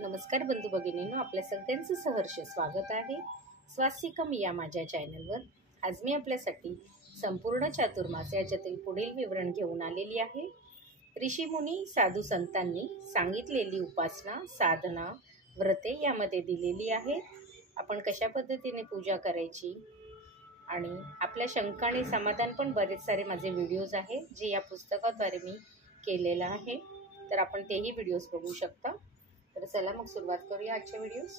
नमस्कार बंधू भगिनींनो, आपल्या सगळ्यांचं सहर्ष स्वागत आहे स्वास्तिकम या माझ्या चॅनलवर। आज मी आपल्यासाठी संपूर्ण चातुर्मास याच्यातील पुढील विवरण घेऊन आलेली आहे। ऋषीमुनी साधू संतांनी सांगितलेली उपासना, साधना, व्रते यामध्ये दिलेली आहे। आपण कशा पद्धतीने पूजा करायची आणि आपल्या शंका आणि समाधान पण बरेच सारे माझे व्हिडिओज आहेत जे या पुस्तकाद्वारे मी केलेलं आहे, तर आपण तेही व्हिडिओज बघू शकता। तर चला मग सुरुवात करूया आजच्या व्हिडिओस।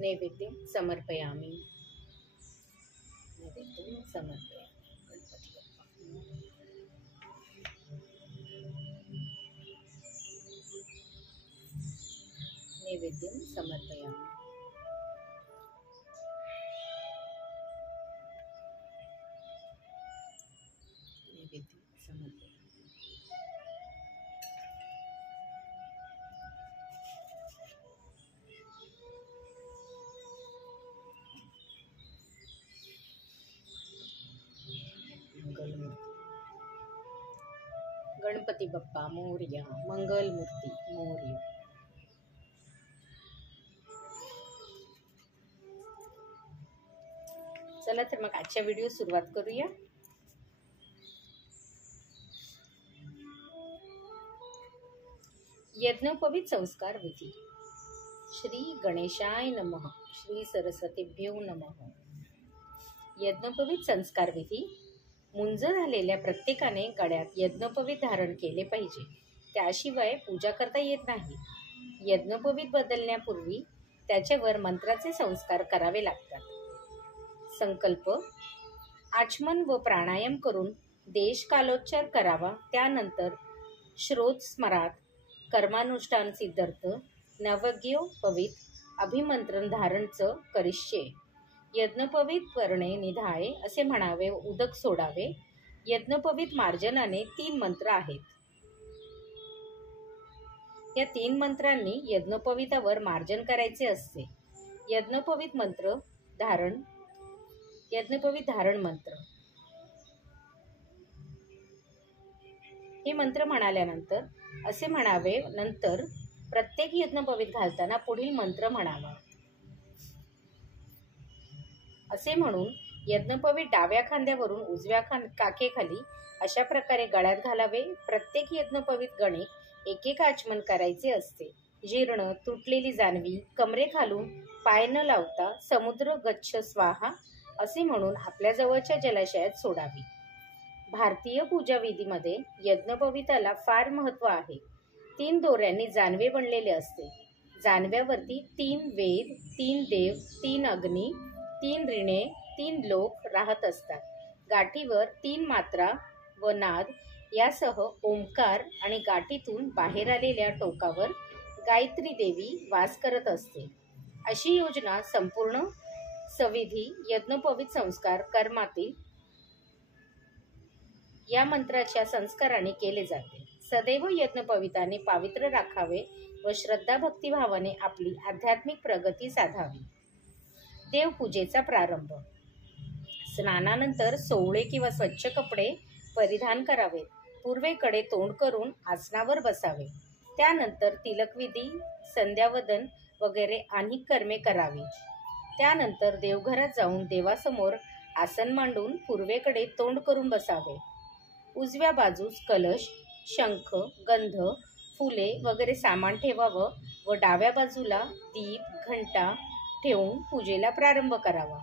नैवेद्यं समर्पयामि। नैवेद्यं समर्पयामि। गणपती बाप्पा। नैवेद्यं समर्पयामि। नैवेद्यं समर्पयामि। गणपती बाप्पा मोरया, मंगलमूर्ती मोरया। चला तर मग आजच्या व्हिडिओ सुरुवात करूया। यज्ञोपवीत संस्कार विधी। श्री गणेशाय नमः। श्री सरस्वतीभ्यो नमः। यज्ञोपवीत संस्कार विधी। मुंज झालेल्या प्रत्येकाने गळ्यात यज्ञोपवीत धारण केले पाहिजे, त्याशिवाय पूजा करता येत नाही। यज्ञोपवीत बदलण्यापूर्वी त्याच्यावर मंत्राचे संस्कार करावे लागतात। संकल्प, आचमन व प्राणायाम करून देश कालोच्चार करावा। त्यानंतर श्रोतस्मरात कर्मानुष्ठान सिद्धार्थ नवज्ञोपवीत अभिमंत्रण धारणच करिष्ये। यज्ञोपवीत करणे निधाय असे म्हणावे, उदक सोडावे। यज्ञोपवीत मार्जनाने 3 मंत्र आहेत। या 3 मंत्रांनी यज्ञोपवीतावर मार्जन करायचे असते। यज्ञोपवीत धारण मंत्र। हे मंत्र म्हणाल्यानंतर असे म्हणावे, नंतर प्रत्येक यज्ञोपवीत घालताना पुढील मंत्र म्हणावा। असे म्हणून यज्ञोपवीत डाव्या खांद्यावरून उजव्या काखेखाली अशा प्रकारे गळ्यात घालावे। प्रत्येक यज्ञोपवीत गणिक एक आचमन करायचे असते। जीर्ण तुटलेली जानवी कमरेखालून पाय न लावता समुद्र गच्छ स्वाहा असे म्हणून आपल्या जवळच्या जलाशयात सोडावी। भारतीय पूजा विधीमध्ये यज्ञोपवीताला फार महत्त्व आहे। 3 दोऱ्यांनी जानवे बनलेले असते। जानव्यावरती 3 वेद, 3 देव, 3 अग्नी, 3 ऋणे, 3 लोक राहत असतात। गाठीवर 3 मात्रा व नाद यासह ओंकार आणि गाठीतून बाहेर आलेल्या टोकावर गायत्री देवी वास करत असते। अशी योजना संपूर्ण सविधी यज्ञोपवीत संस्कार कर्मातील या मंत्राच्या संस्काराने केले जाते। सदैव यज्ञोपवीताने पावित्र्य राखावे व श्रद्धा भक्तिभावाने आपली आध्यात्मिक प्रगती साधावी। देवपूजेचा प्रारंभ। स्नानानंतर सोवळे किंवा स्वच्छ कपडे परिधान करावेत। पूर्वेकडे तोंड करून आसनावर बसावे। त्यानंतर तिलकविधी, संध्यावदन वगैरे अनेक कर्मे करावी। त्यानंतर देवघरात जाऊन देवासमोर आसन मांडून पूर्वेकडे तोंड करून बसावे। उजव्या बाजूस कलश, शंख, गंध, फुले वगैरे सामान ठेवावं व डाव्या बाजूला दीप, घंटा ठेवून पूजेला प्रारंभ करावा।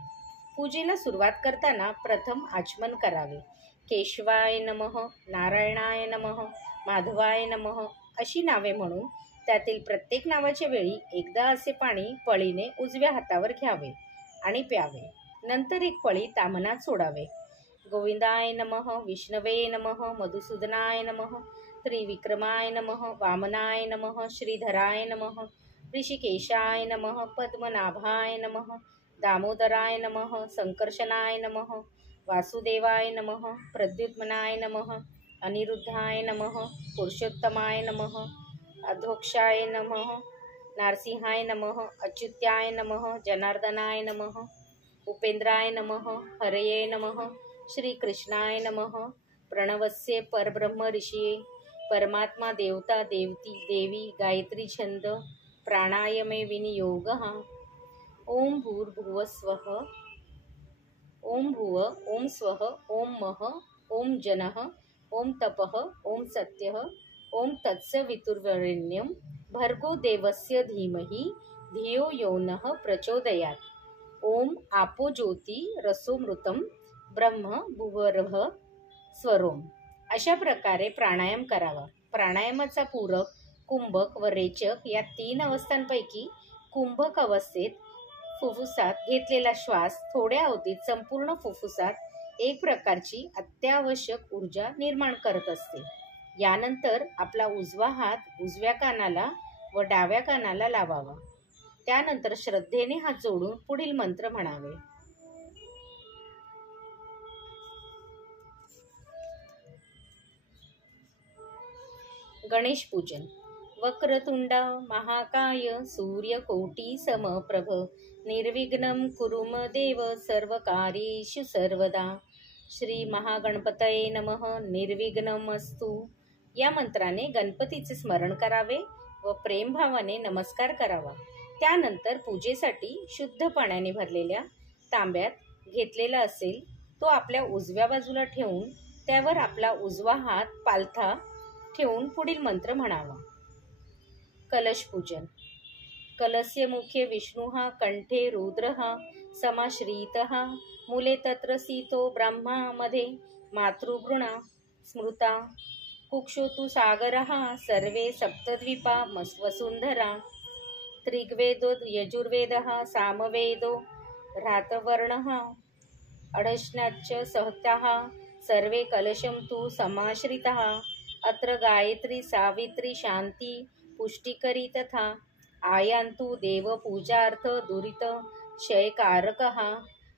पूजेला सुरुवात करताना प्रथम आचमन करावे। केशवाय नमः, नारायणाय नमः, माधवाय नमः अशी नावे म्हणून त्यातील प्रत्येक नावाच्या वेळी एकदा असे पाणी पळीने उजव्या हातावर घ्यावे आणि प्यावे। नंतर एक पळी ताम्हनात सोडावे। गोविंदाय नमः, विष्णवे नमः, मधुसूदनाय नमः, त्रिविक्रमाय नमः, वामनाय नमः, श्रीधराय नमः, ऋषिकेशाय नमः, पद्मनाभाय नमः, दामोदराय नमः, संकर्षणाय नमः, वासुदेवाय नमः, प्रद्युम्नाय नमः, अनिरुद्धाय नमः, पुरुषोत्तमाय नमः, अधोक्षाय नमः, नारसिंहाय नमः, अच्युत्याय नमः, जनार्दनाय नमः, उपेंद्राय नमः, हरये नमः, श्रीकृष्णाय नमः, प्रणवस्य परब्रह्म ऋषिये, परमात्मा देवता देवती देवी गायत्री छंद, प्राणायामे विनियोगः। ओम भूर्भुवः स्वः, ओम भुव, ओम स्वः, ओम मः, ओम जनः, ओम तपः, ओम सत्यः, ओम तत्सवितुर्वरेण्यं भर्गो देवस्य धीमहि धियो यो नः प्रचोदयात्। ओम आपो ज्योती रसोमृतं ब्रह्म भुवर्भः स्वरोम। अशा प्रकारे प्राणायाम करावा। प्राणायामाचा पूरक, कुंभक व रेचक या 3 अवस्थांपैकी कुंभक अवस्थेत फुफ्फुसात घेतलेला श्वास थोड्या अवधीत संपूर्ण फुफ्फुसात एक प्रकारची अत्यावश्यक ऊर्जा निर्माण करत असते। यानंतर आपला उजवा हात उजव्या कानाला व डाव्या कानाला लावावा। त्यानंतर श्रद्धेने हात जोडून पुढील मंत्र म्हणावे। गणेश पूजन। वक्रतुंड महाकाय सूर्यकोटी समप्रभ निर्विघ्नं कुरु मे देव सर्वकार्येषु सर्वदा। श्री महागणपतये नमः। निर्विघ्नमस्तु या मंत्राने गणपतीचे स्मरण करावे व प्रेमभावाने नमस्कार करावा। त्यानंतर पूजेसाठी शुद्ध पाण्याने भरलेल्या तांब्यात घेतलेला असेल तो आपल्या उजव्या बाजूला ठेवून त्यावर आपला उजवा हात पालथा ठेवून पुढील मंत्र म्हणावा। कलश पूजन। कलस्य मुखे विष्णुः कंठे रुद्रः समाश्रितः मूले तत्र सीतो ब्रह्मा मध्ये मातृगृणा स्मृता कुक्षोतु सागरः सर्वे सप्तद्वीपा वसुंधरा त्रिग्वेदो यजुर्वेदः सामवेदो रातवर्णः अडश्नाच्च सहताः सर्वे कलशं तु समाश्रितः अत्र गायत्री सावित्री शांती पुष्टिकरी तथा आयान्तु देव पूजार्थ दुरित क्षयकारकः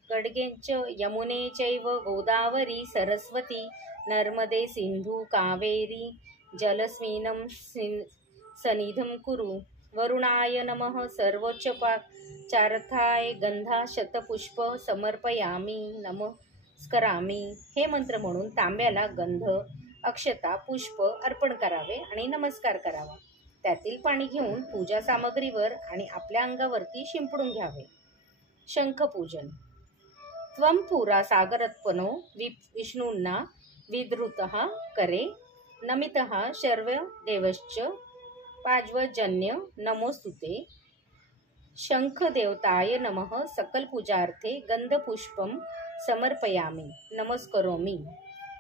खड्गेंच यमुने चैव गोदावरी सरस्वती नर्मदे सिंधु कावेरी जलस्मिनं सन्निधिं कुरु। वरुणाय नमः। सर्वोच्चोपचारार्थाय गंधा शतपुष्प समर्पयामि नमस्करामि। हे मंत्र म्हणून तांब्याला गंध अक्षता पुष्प अर्पण करावे आणि नमस्कार करावा। त्यातील पाणी घेऊन पूजा सामग्रीवर आणि आपल्या अंगावरती शिंपडून घ्यावे। शंखपूजन। त्वं पुरा सागरत्पनो विष्णूंना विधृतः करे नमितः सर्वदेवश्च पाज्वजन्य नमोस्तुते। शंख देवताय नमः। सकल पूजार्थे गंधपुष्पं समर्पयामि नमस्करोमि।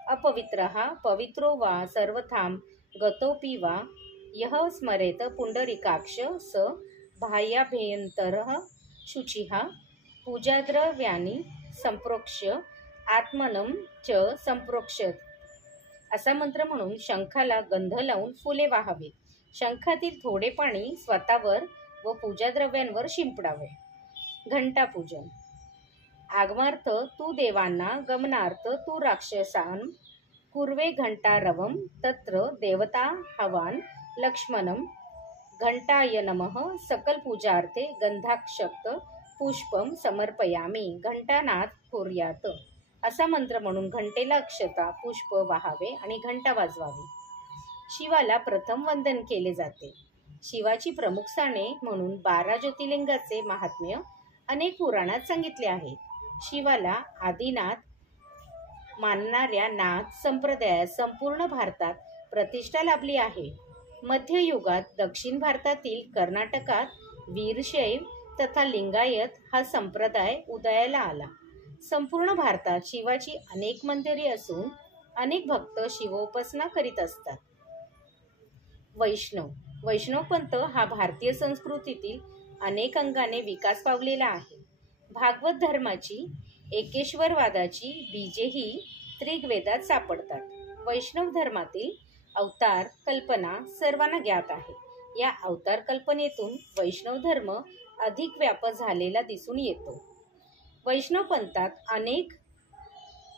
अपवित्रः पवित्रो वा सर्वथां गतोऽपि वा यः स्मरेत पुंडरीकाक्ष स बाह्याभ्यन्तरः शुचिः पूजाद्रव्यानि संप्रोक्ष्य आत्मनं च संप्रोक्षत। असा मंत्र म्हणून शंखाला गंध लावून फुले वाहावीत। शंखातील थोडे पाणी स्वतःवर व पूजाद्रव्यांवर शिंपडावे। घंटापूजन। आगमार्थ तू देवांना गमनार्थ तू राक्षसां कुर्वे घंटारवं तत्र देवता हवान लक्ष्मणं घंटाय नमः। सकल पूजार्थे गंधाक्षत पुष्पम समर्पयामि घंटानाद कुर्यात। असा मंत्र म्हणून घंटेला अक्षता पुष्प वाहावे आणि घंटा वाजवावी। शिवाला प्रथम वंदन केले जाते। शिवाची प्रमुख स्थाने म्हणून 12 ज्योतिर्लिंगाचे महात्म्य अनेक पुराणात सांगितले आहे। शिवाला आदिनाथ मानणाऱ्या नाथ संप्रदायात संपूर्ण भारतात प्रतिष्ठा लाभली आहे। मध्ययुगात दक्षिण भारतातील कर्नाटकात वीरशैव तथा लिंगायत हा संप्रदाय उदयाला आला। संपूर्ण भारतात शिवाची अनेक मंदिरे असून अनेक भक्त शिवोपासना करीत असतात। वैष्णवपंथ हा भारतीय संस्कृतीतील अनेक अंगाने विकास पावलेला आहे। भागवत धर्माची एकेश्वरवादाची बीजेही त्रिग्वेदात सापडतात। वैष्णव धर्मातील अवतार कल्पना सर्वांना ज्ञात आहे। या अवतार कल्पनेतून वैष्णव धर्म अधिक व्यापक झालेला दिसून येतो। वैष्णव पंथात अनेक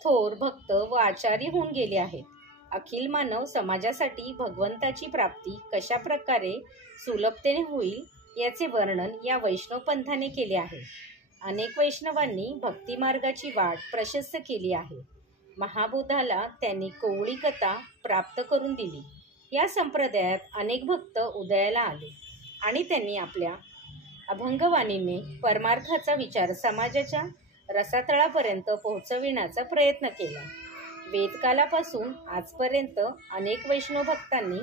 थोर भक्त व आचार्य होऊन गेले आहेत। अखिल मानव समाजासाठी भगवंताची प्राप्ती कशा प्रकारे सुलभतेने होईल याचे वर्णन या वैष्णव पंथाने केले आहे। अनेक वैष्णवांनी भक्तिमार्गाची वाट प्रशस्त केली आहे. महाबोधाला त्यांनी कोवळी कथा प्राप्त करून दिली. या संप्रदायात अनेक भक्त उदयाला आले आणि त्यांनी आपल्या अभंगवाणीने परमार्थाचा विचार समाजाच्या रसातळापर्यंत पोहोचविण्याचा प्रयत्न केला. वेदकालापासून आजपर्यंत अनेक वैष्णव भक्तांनी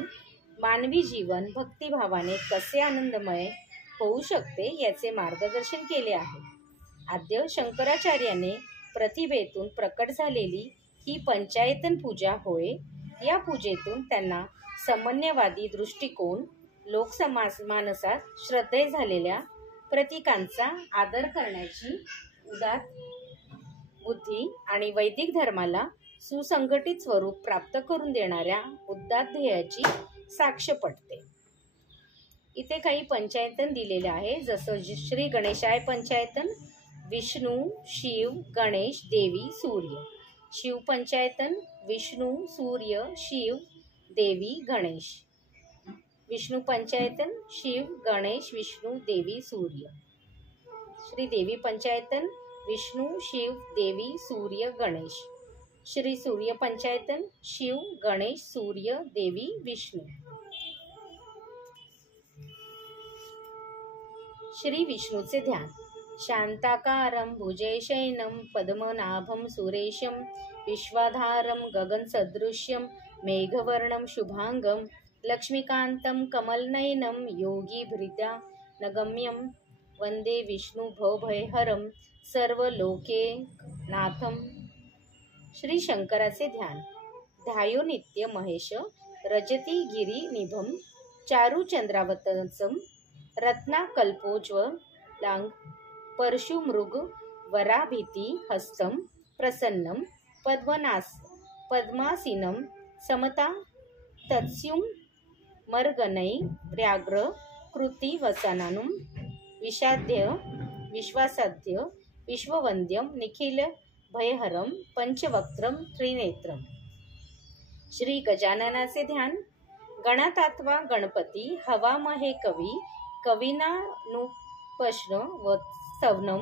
मानवी जीवन भक्तिभावाने कसे आनंदमय होऊ शकते याचे मार्गदर्शन केले आहे. आद्य शंकराचार्याने प्रतिभेतून प्रकट झालेली ही पंचायतन पूजा होय. या पूजेतून त्यांना समन्वयवादी दृष्टिकोन, लोकमानसात श्रद्धेय झालेल्या प्रतीकांचा आदर करण्याची उदात्त बुद्धी आणि वैदिक धर्माला सुसंघटित स्वरूप प्राप्त करून देणाऱ्या उदात्त ध्येयाची साक्ष पटते. इथे काही पंचायतन दिलेले आहे, जसं श्री गणेशाय पंचायतन, विष्णू, शिव, गणेश, देवी, सूर्य. शिव पंचायतन, विष्णू, सूर्य, शिव, देवी, गणेश. विष्णू पंचायतन, शिव, गणेश, विष्णू, देवी, सूर्य. श्री देवी पंचायतन, विष्णू, शिव, देवी, सूर्य, गणेश. श्री सूर्य पंचायतन, शिव, गणेश, सूर्य, देवी, विष्णू. श्री विष्णूचे ध्यान. शांताकारं भुजशयनं पद्मनाभं सुरेशं विश्वाधारं गगनसदृश्यं मेघवर्णं शुभांगं लक्ष्मीकान्तं कमलनयनं योगीभृत्या नगम्यं वंदे विष्णु भवभयहरं सर्वलोकैकनाथं. श्री शंकराचे ध्यान. ध्यायो नित्य महेश रजती गिरिनिभं चारुचंद्रावतंसं रत्नाकल्पोज्ज्वलांग परशुमृग वराभिति हस्तं प्रसन्नं पद्मासीनं समता तत्स्युं मर्गनै व्याघ्र कृति वसनानुं विषाद्य विश्वासाद्य विश्ववन्द्यं निखिल भयहरं पंचवक्त्रं त्रिनेत्रं. श्री गजाननाचे ध्यान. गणातात्वा गणपती हवामहे कवी कविनानुपश्न व स्तवनं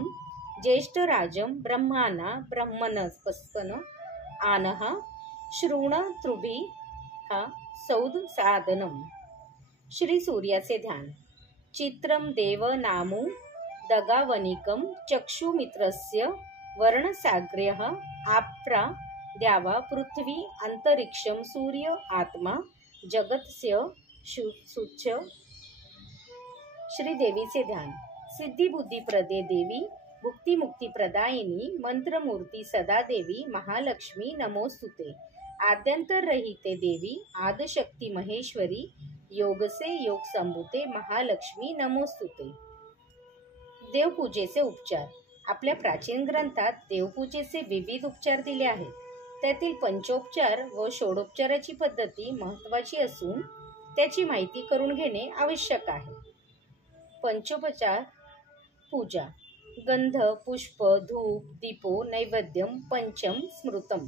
ज्येष्ठराजं ब्रह्माना ब्रह्मणस्पन आनः शृणोतृभिः सौद साधनं. श्री सूर्याचे ध्यान. चित्रं देव नामु दगावनिकं चक्षुमित्रस्य वर्णसाग्र्यः आप्रा द्यावा पृथ्वी अंतरिक्षं सूर्य आत्मा जगत्स्य शुच्छ. श्री देवीचे ध्यान. सिद्धिबुद्धिप्रदे देवी भुक्तिमुक्तिप्रदायिनी मंत्रमूर्ती सदा देवी महालक्ष्मी नमोस्तुते. आद्यंतररहिते देवी आदिशक्ती महेश्वरी योगसे योग संभूते महालक्ष्मी नमोस्तुते. देवपूजेचे उपचार. आपल्या प्राचीन ग्रंथात देवपूजेचे विविध उपचार दिले आहेत. त्यातील पंचोपचार व षोडोपचाराची पद्धती महत्त्वाची असून त्याची माहिती करून घेणे आवश्यक आहे. पंचोपचार पूजा. गंध पुष्प धूप दीपो नैवेद्यम पंचम स्मृतम.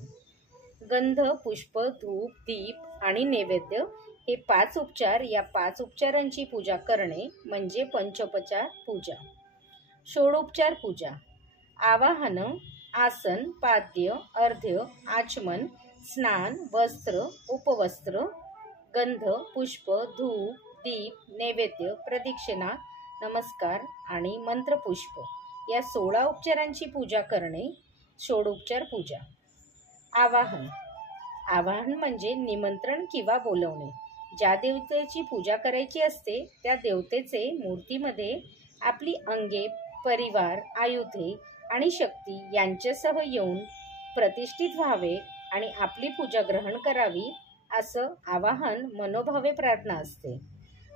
गंध पुष्प धूप दीप आणि नैवेद्य हे 5 उपचार. या 5 उपचारांची पूजा करणे म्हणजे पंचोपचार पूजा. षोडोपचार पूजा. आवाहन, आसन, पाद्य, अर्घ्य, आचमन, स्नान, वस्त्र, उपवस्त्र, गंध पुष्प धूप दीप नैवेद्य प्रदक्षिणा नमस्कार आणि मंत्रपुष्प या 16 उपचारांची पूजा करणे षोडोपचार पूजा. आवाहन. आवाहन म्हणजे निमंत्रण किंवा बोलवणे. ज्या देवतेची पूजा करायची असते त्या देवतेचे मूर्तीमध्ये आपली अंगे, परिवार, आयुधे आणि शक्ती यांच्यासह येऊन प्रतिष्ठित व्हावे आणि आपली पूजा ग्रहण करावी असं आवाहन मनोभावे प्रार्थना असते.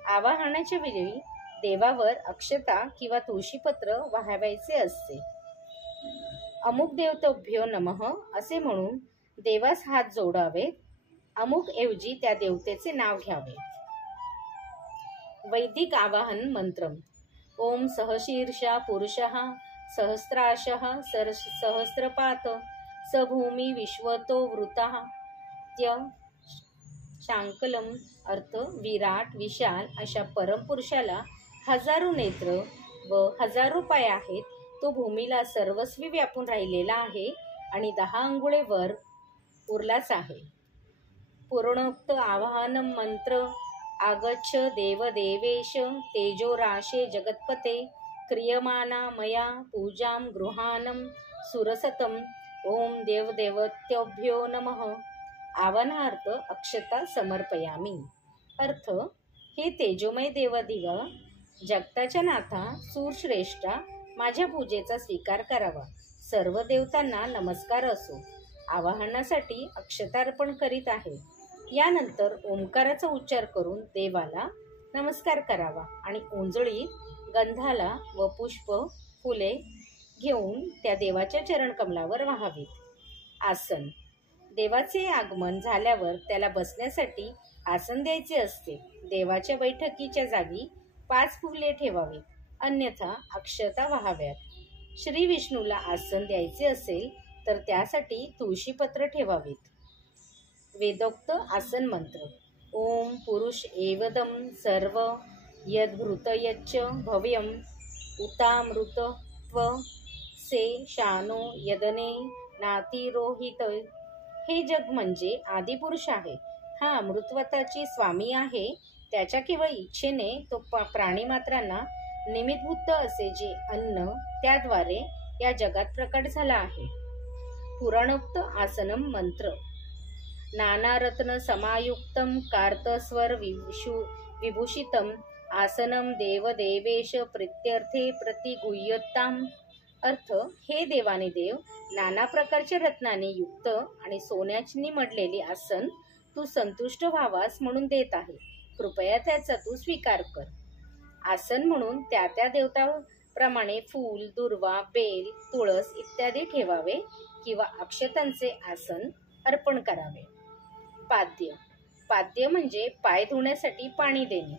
आवाहनाच्या वेळी देवावर अक्षता किंवा तुळशीपत्र वाहावायचे असते. अमुक देवतेभ्यो नमः असे म्हणून देवास हात जोडावेत. अमुक ऐवजी त्या देवतेचे नाव घ्यावे. वैदिक आवाहन मंत्र. ओम सहशीर्षा पुरुषः सहस्राशः सहस्रपात सभूमी विश्वतो वृतः त्य शांकलम. अर्थ विराट विशाल अशा परमपुरुषाला हजारो नेत्र व हजारो पाय आहेत. तो भूमीला सर्वस्वी व्यापून राहिलेला आहे आणि 10 अंगुळे वर उरलाच आहे. पूर्णोक्त आवाहन मंत्र आगच्छ देवदेवेश तेजोराशे जगत्पते क्रियमाना मया पूजां गृहाणं सुरसतम ओम देवदेवतेभ्यो नमः. आवाहनार्थ अक्षता समर्पयामी. अर्थ, हे तेजोमय देवदिवा जगताच्या नाथा सूरश्रेष्ठा, माझ्या पूजेचा स्वीकार करावा. सर्व देवतांना नमस्कार असो. आवाहनासाठी अक्षतार्पण करीत आहे. यानंतर ओंकाराचा उच्चार करून देवाला नमस्कार करावा आणि ओंजळीत गंधाला व पुष्प फुले घेऊन त्या देवाच्या चरणकमलावर वाहावीत. आसन. देवाचे आगमन झाल्यावर त्याला बसण्यासाठी आसन द्यायचे असते. देवाच्या बैठकीच्या जागी 5 फुले ठेवावीत, अन्यथा अक्षता वाहाव्यात. श्री विष्णूला आसन द्यायचे असेल तर त्यासाठी तुळशीपत्र ठेवावीत. वेदोक्त आसन मंत्र. ओम पुरुष एवदम सर्व यद्भृतयच्च भव्यम उतामृतत्व से शानो यदने नातिरोहित. हे जग म्हणजे आदिपुरुष आहे. हा अमृतत्वाची स्वामी आहे. त्याच्या केवळ इच्छेने तो प्राणीमात्रांना निमित्तभूत असे जे अन्न त्याद्वारे या जगात प्रकट झाला आहे. पुराणोक्त आसनम मंत्र. नानारत्न समायुक्तम कार्तस्वर विभूषितम आसनम देवदेवेश प्रीत्यर्थे प्रतिगुह्यताम. अर्थ, हे देवाने देव नाना प्रकारच्या रत्नांनी युक्त आणि सोन्याची निमडलेली आसन तू संतुष्ट व्हावास म्हणून देत आहे. कृपया त्याचा तू स्वीकार कर. आसन म्हणून त्या त्या देवताप्रमाणे फूल, दुर्वा, बेल, तुळस इत्यादी ठेवावे किंवा अक्षतांचे आसन अर्पण करावे. पाद्य. पाद्य म्हणजे पाय धुण्यासाठी पाणी देणे.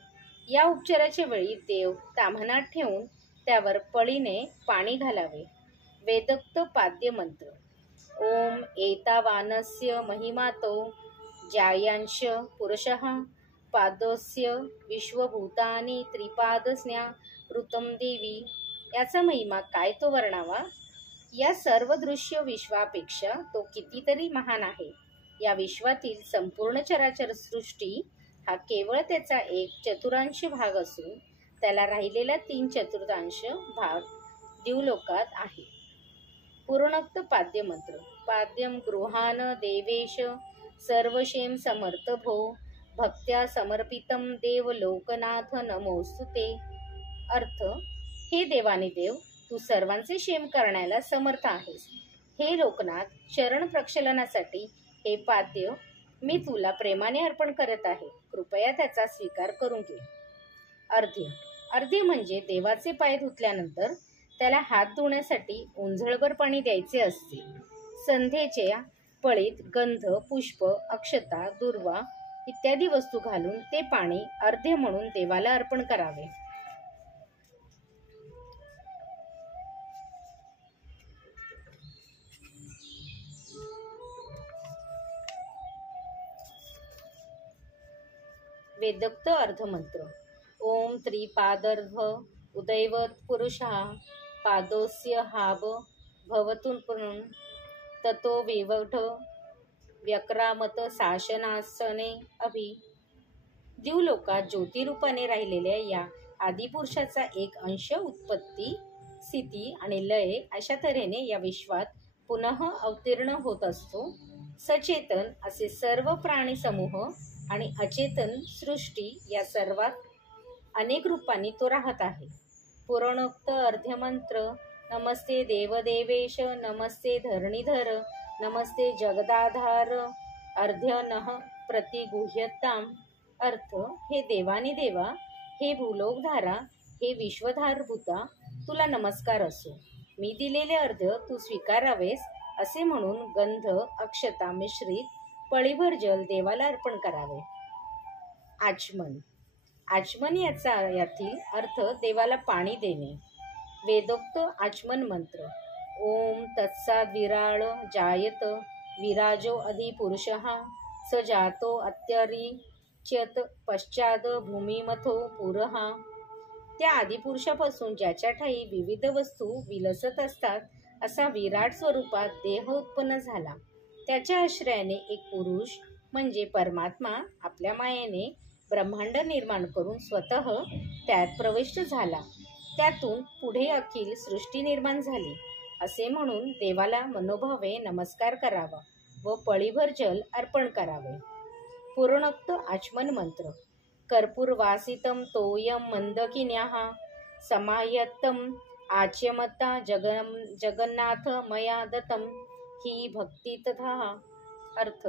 या उपचाराच्या वेळी देव ताम्हनात ठेवून त्यावर पळीने पाणी घालावे. वेदोक्त पाद्य मंत्र. ओम एतावानस्य महिमातो जायांश पुरुषः पादस्य विश्वभूतानि त्रिपादस्न्या ऋतम देवी. याचा महिमा काय तो वर्णावा. या सर्व दृश्य विश्वापेक्षा तो कितीतरी महान आहे. या विश्वातील संपूर्ण चराचर सृष्टी हा केवळ त्याचा 1/4 भाग असून त्याला राहिलेला 3/4 भाग दिवलोकात आहे. पूर्णोक्त पाद्य मंत्र. पाद्यम गृहान देवेश सर्वशेम समर्थ भो भक्त्या समर्पितम देव लोकनाथ नमोस्तुते. अर्थ, हे देवाने देव तू सर्वांचे क्षेम करण्याला समर्थ आहेस. हे लोकनाथ, चरण प्रक्षालनासाठी हे पाद्य मी तुला प्रेमाने अर्पण करत आहे. कृपया त्याचा स्वीकार करून घे. अर्ध्य. अर्ध्य म्हणजे देवाचे पाय धुतल्यानंतर त्याला हात धुण्यासाठी ओंझळभर पाणी द्यायचे असते. संध्येच्या पळीत गंध, पुष्प, अक्षता, दुर्वा इत्यादी वस्तू घालून ते पाणी अर्ध्य म्हणून देवाला अर्पण करावे. वेदोक्त अर्थमंत्र. ओम त्रिपादर्भ उदैवत पुरुषः पादोस्य हाब भवतुपुन ततो विवठ व्यक्रामत शासनासने अभि. दिवलोकात ज्योतिरूपाने राहिलेल्या या आदिपुरुषाचा एक अंश उत्पत्ती, स्थिती आणि लय अशा तऱ्हेने या विश्वात पुनः अवतीर्ण होत असतो. सचेतन असे सर्व प्राणी समूह आणि अचेतन सृष्टी या सर्वात अनेक रूपांनी तो राहत आहे. पुराणोक्त अर्ध्यमंत्र. नमस्ते देवदेवेश, नमस्ते धरणीधर, नमस्ते जगदाधार, अर्ध्य नः प्रतिगुह्यताम. अर्थ, हे देवानी देवा, हे भूलोकधारा, हे विश्वधारभूता, तुला नमस्कार असो. मी दिलेले अर्ध्य तू स्वीकारावेस असे म्हणून गंध, अक्षता मिश्रित पळीभर जल देवाला अर्पण करावे. आचमन. आचमन यातील अर्थ देवाला पाणी देणे. वेदोक्त आचमन मंत्र. ओम तत्साद विराळ जायत विराजो अधिपुरुषः स जातो अत्यरिच्यत पश्चाद भूमिमथो पुरः. त्या आदिपुरुषापासून ज्याच्या ठायी विविध वस्तू विलसत असतात असा विराट स्वरूपात देह उत्पन्न झाला. त्याच्या आश्रयाने एक पुरुष म्हणजे परमात्मा आपल्या मायेने ब्रह्मांड निर्माण करून स्वतः त्यात प्रविष्ट झाला. त्यातून पुढे अखिल सृष्टी निर्माण झाली असे म्हणून देवाला मनोभावे नमस्कार करावा व पळीभर जल अर्पण करावे. पूर्णोक्त आचमन मंत्र. कर्पूरवासितं तोयं मंदकिन्याः समायत्तं आच्यमता जगन्नाथ मया दत्तं ही भक्ती तथा. अर्थ: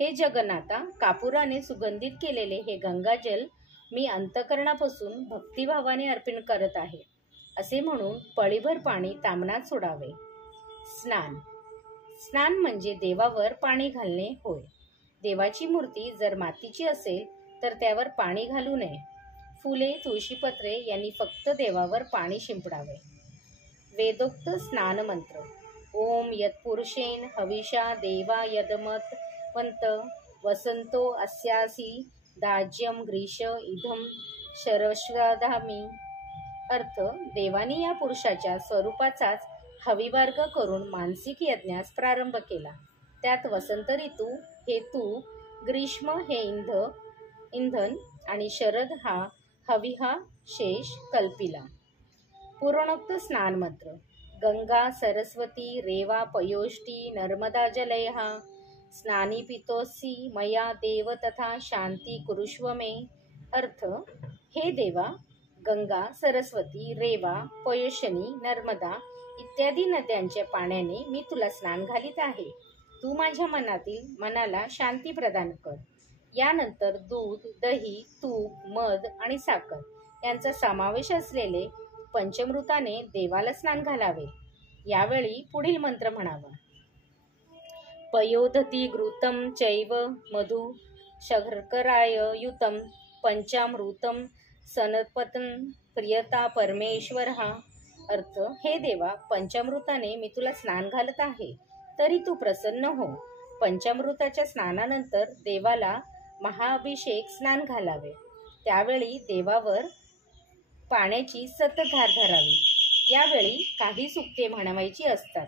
हे जगन्नाथा, कापुराने सुगंधित केलेले हे गंगाजल मी अंतःकरणापासून भक्तिभावाने अर्पण करत आहे असे म्हणून पळीभर पाणी तामणात सोडावे. स्नान. स्नान म्हणजे देवावर पाणी घालणे होय. देवाची मूर्ती जर मातीची असेल तर त्यावर पाणी घालू नये. फुले, तुळशीपत्रे यांनी फक्त देवावर पाणी शिंपडावे. वेदोक्त स्नान मंत्र. ओम यत्पुरुषेण हविषा देवा यदमतवंत वसंतो अस्यासी दाज्यम ग्रीष इदम शरश्वधामी. अर्थ: देवानी या पुरुषाच्या स्वरूपाचाच हविमार्ग करून मानसिक यज्ञास प्रारंभ केला. त्यात वसंत ऋतू हे तूप, ग्रीष्म हे इंधन आणि शरद हा हविहा शेष कल्पिला. पूर्णोक्त स्नान मंत्र. गंगा सरस्वती रेवा पयोष्टी नर्मदा जलयः स्नानी पितोसी मया देव तथा शांती कुरुष्व मे. अर्थ: हे देवा, गंगा, सरस्वती, रेवा, पयोष्णी, नर्मदा इत्यादी नद्यांच्या पाण्याने मी तुला स्नान घालीत आहे. तू माझ्या मनाला शांती प्रदान कर. यानंतर दूध, दही, तूप, मध आणि साखर यांचा समावेश असलेले पंचमृताने देवाला स्नान घालावे. यावेळी पुढील मंत्र म्हणावा. पयोदती घृतं चैव मधु शर्कराय युतं पंचामृतं सनपतं प्रियता परमेश्वरः. अर्थ: हे देवा, पंचामृताने मी तुला स्नान घालत आहे, तरी तू प्रसन्न हो. पंचामृताच्या स्नानानंतर देवाला महाअभिषेक स्नान घालावे. त्यावेळी देवावर पाण्याची सतधार धरावी. यावेळी काही सूक्ते म्हणावायची असतात.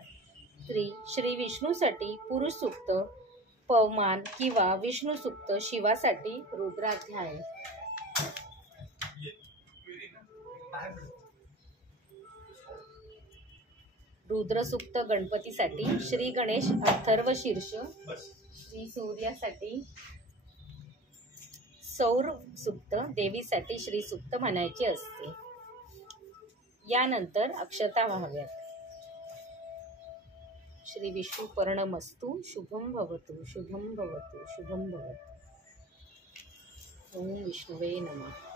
श्री विष्णूसाठी पुरुष सूक्त, पवमान किंवा विष्णू सूक्त, शिवासाठी रुद्राध्याय. रुद्रसूक्त गणपतीसाठी श्री गणेश अथर्वशीर्ष, श्री सूर्यासाठी सौर सूक्त, देवीसाठी श्री सूक्त म्हणायचे असते. यानंतर अक्षता व्हाव्यात. श्री विष्णू पर्णमस्तु शुभम भवतु शुभम भवतु शुभम भवतु. ओम विष्णुवे नमः.